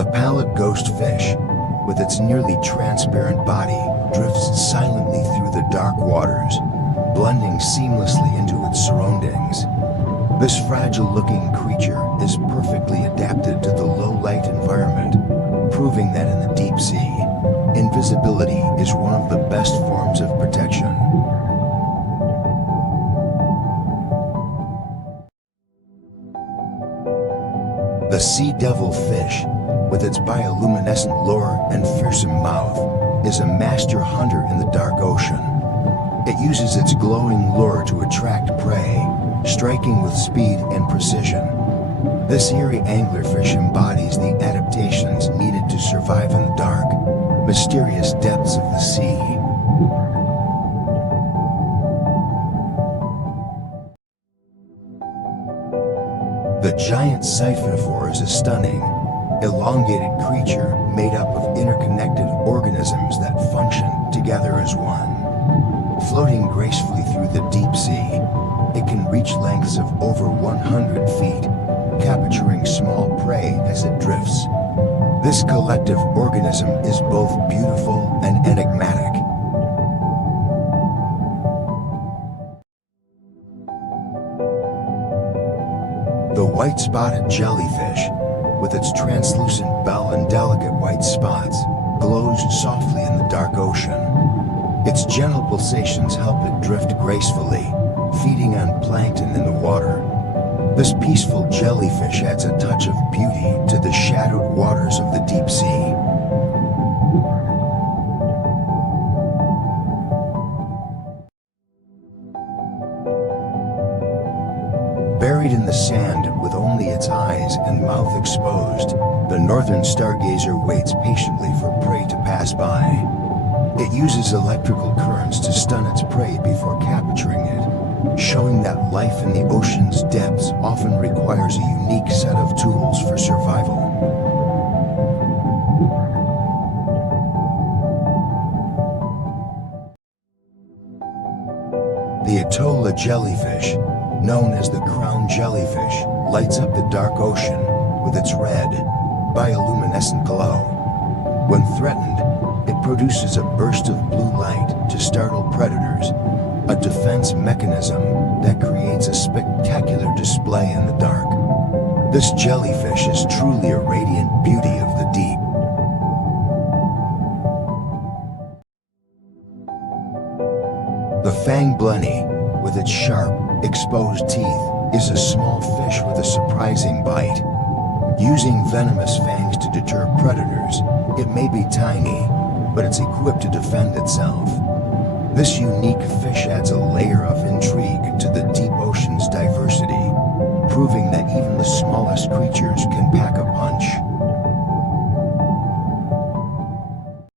The pallid ghost fish, with its nearly transparent body, drifts silently through the dark waters, blending seamlessly into its surroundings. This fragile-looking creature is perfectly adapted to the low-light environment, proving that in the deep sea, invisibility is one of the best forms of protection. The sea devil fish, with its bioluminescent lure and fearsome mouth, is a master hunter in the dark ocean. It uses its glowing lure to attract prey, striking with speed and precision. This eerie anglerfish embodies the adaptations needed to survive in the dark, mysterious depths of the sea. The giant siphonophore is a stunning, elongated creature made up of interconnected organisms that function together as one. Floating gracefully through the deep sea, it can reach lengths of over 100 feet, capturing small prey as it drifts. This collective organism is both beautiful and enigmatic. The white-spotted jellyfish, with its translucent bell and delicate white spots, glows softly in the dark ocean. Its gentle pulsations help it drift gracefully, feeding on plankton in the water. This peaceful jellyfish adds a touch of beauty to the shadowed waters of the deep sea. Buried in the sand with only its eyes and mouth exposed, the northern stargazer waits patiently for prey to pass by. It uses electrical currents to stun its prey before capturing it, showing that life in the ocean's depths often requires a unique set of tools for survival. The Atolla jellyfish, known as the crown jellyfish, lights up the dark ocean with its red, bioluminescent glow. When threatened, it produces a burst of blue light to startle predators, a defense mechanism that creates a spectacular display in the dark. This jellyfish is truly a radiant beauty of the deep. The fang blenny, with its sharp, exposed teeth, is a small fish with a surprising bite. Using venomous fangs to deter predators, it may be tiny, but it's equipped to defend itself. This unique fish adds a layer of intrigue to the deep ocean's diversity, proving that even the smallest creatures can